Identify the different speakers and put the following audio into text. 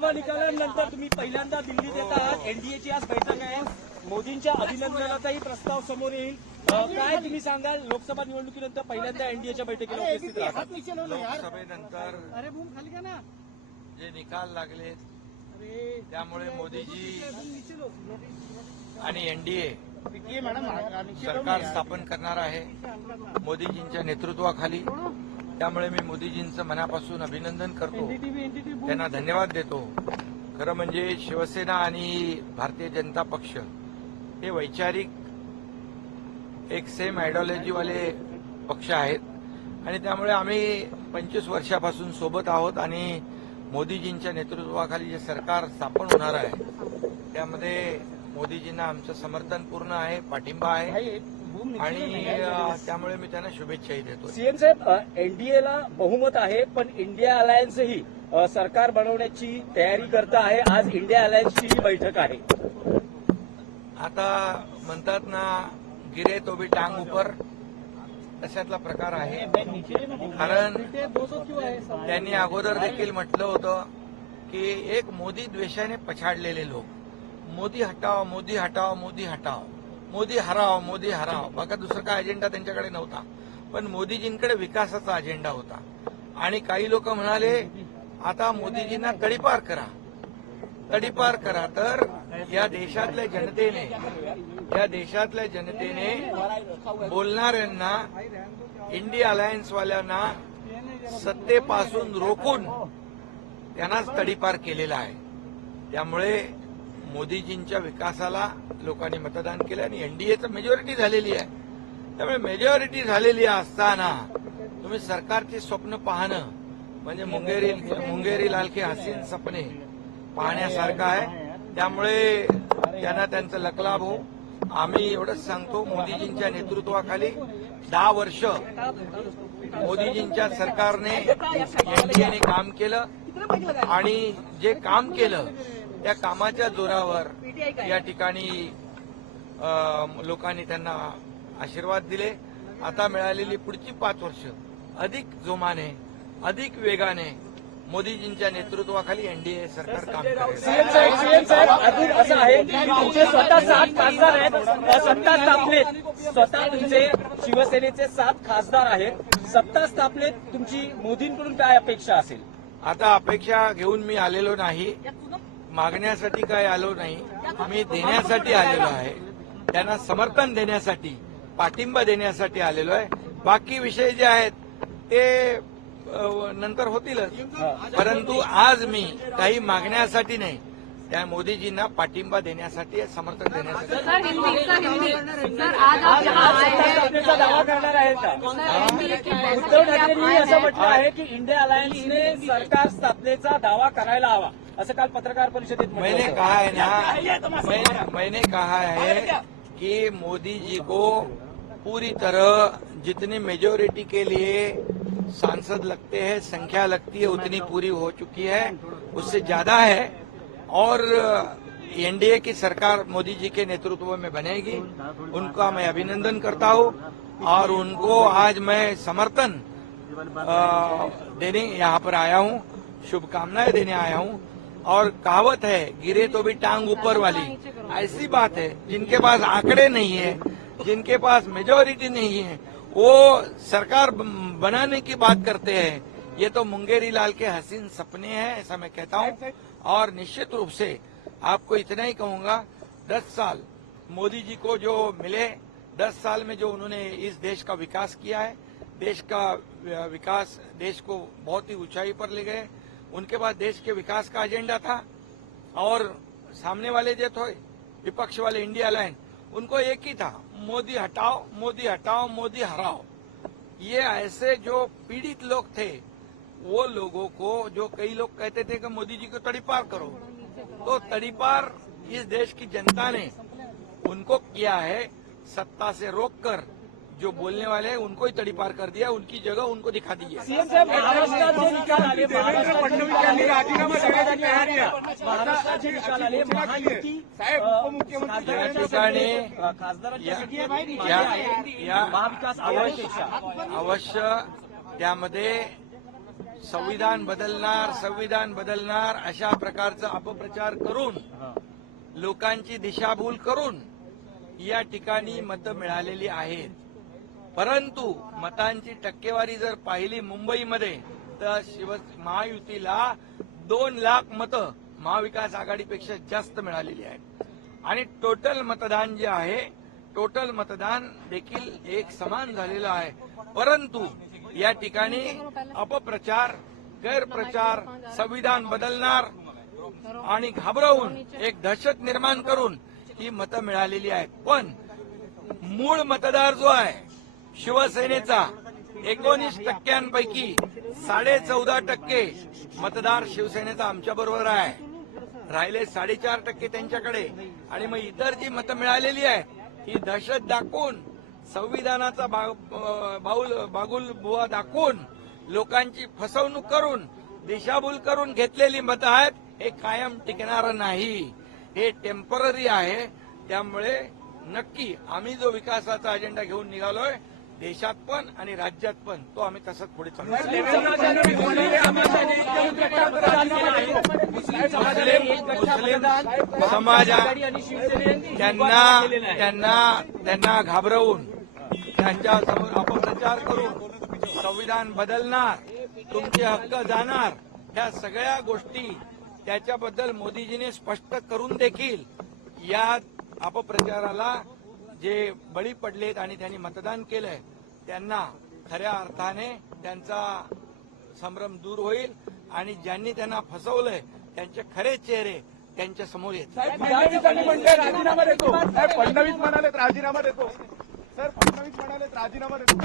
Speaker 1: लोकसभा निकालानंतर तुम्ही पहिल्यांदा दिल्लीत येत आहात एनडीएची आज बैठक आहे. मोदींच्या अभिनंदनाचाही प्रस्ताव समोर येईल. काय तुम्ही सांगाल? लोकसभा निवडणुकीनंतर पहिल्यांदा एनडीएच्या बैठकीला उपस्थित राहतात
Speaker 2: लोकसभेनंतर
Speaker 3: अरे बूम खाली का ना.
Speaker 2: जे निकाल लागले
Speaker 3: अरे
Speaker 2: त्यामुळे मोदीजी आणि एनडीए सरकार स्थापन करणार आहे. मोदीजींच्या नेतृत्वाखाली त्यामुळे मी मोदीजींचं मनापासून अभिनंदन करतो. त्यांना धन्यवाद देतो. खरं म्हणजे शिवसेना आणि भारतीय जनता पक्ष हे वैचारिक एक सेम आयडिओलॉजीवाले पक्ष आहेत. आणि त्यामुळे आम्ही पंचवीस वर्षापासून सोबत आहोत आणि मोदीजींच्या नेतृत्वाखाली जे सरकार स्थापन होणार आहे त्यामध्ये मोदीजींना आमचं समर्थन पूर्ण आहे पाठिंबा आहे. आणि त्यामुळे मी त्यांना शुभेच्छाही देतो
Speaker 1: सीएम साहेब एनडीएला बहुमत आहे पण इंडिया अलायन्सही सरकार बनवण्याची तयारी करत आहे. आज इंडिया अलायन्सची बैठक आहे.
Speaker 2: आता म्हणतात ना गिरे तो भी टांग उपर तशातला प्रकार आहे. कारण त्यांनी अगोदर देखील म्हटलं होतं की एक मोदी द्वेषाने पछाडलेले लोक. मोदी हटाव मोदी हटाव मोदी हटाव मोदी हराव मोदी हराव बघा दुसरा काय अजेंडा त्यांच्याकडे नव्हता. पण मोदीजींकडे विकासाचा अजेंडा होता. आणि काही लोक म्हणाले आता मोदीजींना तडीपार करा. तडीपार करा. तर या देशातल्या जनतेने या देशातल्या जनतेने बोलणाऱ्यांना इंडिया अलायन्सवाल्यांना सत्तेपासून रोखून त्यांनाच तडीपार केलेला आहे. त्यामुळे मोदीजींच्या विकासाला लोकांनी मतदान केलं आणि एनडीएचं मेजॉरिटी झालेली आहे. त्यामुळे मेजॉरिटी झालेली असताना तुम्ही सरकारची स्वप्न पाहणं म्हणजे मुंगेरी मुंगेरी लालके हसीन सपने पाहण्यासारखं आहे. त्यामुळे त्यांना त्यांचं लकलाभ हो. आम्ही एवढंच सांगतो मोदीजींच्या नेतृत्वाखाली दहा वर्ष मोदीजींच्या सरकारने एनडीएने काम केलं आणि जे काम केलं त्या कामाच्या जोरावर या ठिकाणी लोकांनी त्यांना आशीर्वाद दिले. आता मिळालेली पुढची पाच वर्ष अधिक जोमाने अधिक वेगाने मोदीजींच्या नेतृत्वाखाली एनडीए सरकार काम करेल.
Speaker 1: सीएम साहेब अजून असं आहे की तुमचे स्वतः सात खासदार आहेत. सत्ता स्थापनेत स्वतः तुमचे शिवसेनेचे सात खासदार आहेत. सत्ता स्थापनेत तुमची मोदींकडून काय अपेक्षा असेल?
Speaker 2: आता अपेक्षा घेऊन मी आलेलो नाही. मागण्यासाठी काय आलो नाही. मी देण्यासाठी आलेलो आहे. त्यांना समर्थन देण्यासाठी पाठिंबा देण्यासाठी आलेलो आहे. बाकी विषय जे आहेत ते नंतर होतीलच. परंतु आज मी काही मागण्यासाठी नाही. त्या मोदीजींना पाठिंबा देण्यासाठी समर्थन देण्यासाठी.
Speaker 4: हैं?
Speaker 1: उद्धव ठाकरेंनी असं म्हटलं आहे की इंडिया अलायन्सने सरकार स्थापनेचा दावा करायला हवा. असं काल पत्रकार परिषदेत म्हटलं
Speaker 2: मैंने
Speaker 1: होतं.
Speaker 2: कहा है ना मैं, मैंने कहा है कि मोदी जी को पूरी तरह जितनी मेजोरिटी के लिए सांसद लगते हैं संख्या लगती है उतनी पूरी हो चुकी है उससे ज़्यादा है। और एनडीए की सरकार मोदी जी के नेतृत्व में बनेगी। उनका मैं अभिनंदन करता हूँ और उनको आज मैं समर्थन अ, देने यहाँ पर आया हूँ। शुभकामनाएँ देने आया हूँ। और कहावत है, गिरे तो भी टांग ऊपर वाली। ऐसी बात है, जिनके पास आंकड़े नहीं है, जिनके पास मेजोरिटी नहीं है, वो सरकार बनाने की बात करते हैं। ये तो मुंगेरी लाल के हसीन सपने हैं, ऐसा मैं कहता हूँ। और निश्चित रूप से आपको इतना ही कहूँगा, दस साल मोदी जी को जो मिले, दस साल में जो उन्होंने इस देश का विकास किया है, देश का विकास, देश को बहुत ही ऊंचाई पर ले गए। उनके पास देश के विकास का एजेंडा था और सामने वाले जो थे, विपक्ष वाले इंडिया लाइन, उनको एक ही था, मोदी हटाओ मोदी हटाओ, मोदी हराओ। ये ऐसे जो पीड़ित लोग थे, वो लोगों को, जो कई लोग कहते थे कि मोदी जी को तड़ीपार करो तो तड़ीपार इस देश की जनता ने उनको किया है सत्ता से रोककर। जो बोलने वाले हैं उनको ही तड़ीपार कर दिया उनकी जगह उनको दिखा दी है।
Speaker 1: सीएम साहेब आले महाराष्ट्रात महाराष्ट्रात जे निकाल आले महायुती
Speaker 3: साहेब, उपमुख्यमंत्री
Speaker 2: या ठिकाणी
Speaker 1: महाविकास आघाडीपेक्षा
Speaker 2: अवश्य त्यामध्ये संविधान बदलणार संविधान बदलणार अशा प्रकारचा अपप्रचार करून लोकांची दिशाभूल करून या ठिकाणी मतं मिळालेली आहेत. परंतु मतांची टक्केवारी जर पाहिली मुंबईमध्ये तर शिव महायुतीला दोन लाख मतं महाविकास आघाडीपेक्षा जास्त मिळालेली आहेत. आणि टोटल मतदान जे आहे टोटल मतदान देखील एक समान झालेलं आहे. परंतु या ठिकाणी अपप्रचार गैरप्रचार संविधान बदलणार आणि घाबरवून एक दहशत निर्माण करून ही मतं मिळालेली आहेत. पण मूळ मतदार जो आहे शिवसेनेचा एकोणीस टक्क्यांपैकी साडे चौदा टक्के मतदार शिवसेनेचा आमच्या बरोबर आहे. राहिले साडेचार टक्के त्यांच्याकडे. आणि मग इतर जी मतं मिळालेली आहे ही दहशत दाखवून संविधानाचा बाऊल बागुल बुवा दाखवून लोकांची फसवणूक करून दिशाभूल करून घेतलेली मतं आहेत हे कायम टिकणारं नाही. हे टेंपररी आहे. त्यामुळे नक्की आम्ही जो विकासाचा अजेंडा घेऊन निघालोय देशात पण आणि राज्यात पण तो आम्ही तसंच पुढे चालू
Speaker 1: मुस्लिम
Speaker 2: समाजा त्यांना. त्यांना त्यांना घाबरवून त्यांच्यासमोर अपप्रचार करून संविधान बदलणार तुमचे हक्क जाणार ह्या सगळ्या गोष्टी त्याच्याबद्दल मोदीजीने स्पष्ट करून देखील या अपप्रचाराला जे बळी पडलेत आणि त्यांनी मतदान केलंय त्यांना खऱ्या अर्थाने त्यांचा संभ्रम दूर होईल आणि ज्यांनी त्यांना फसवलंय त्यांचे खरे चेहरे त्यांच्यासमोर येत
Speaker 5: फडणवीस आणि म्हणले राजीनामा देतो. साहेब फडणवीस म्हणालेत राजीनामा देतो. सर फडणवीस म्हणाले राजीनामा देतो.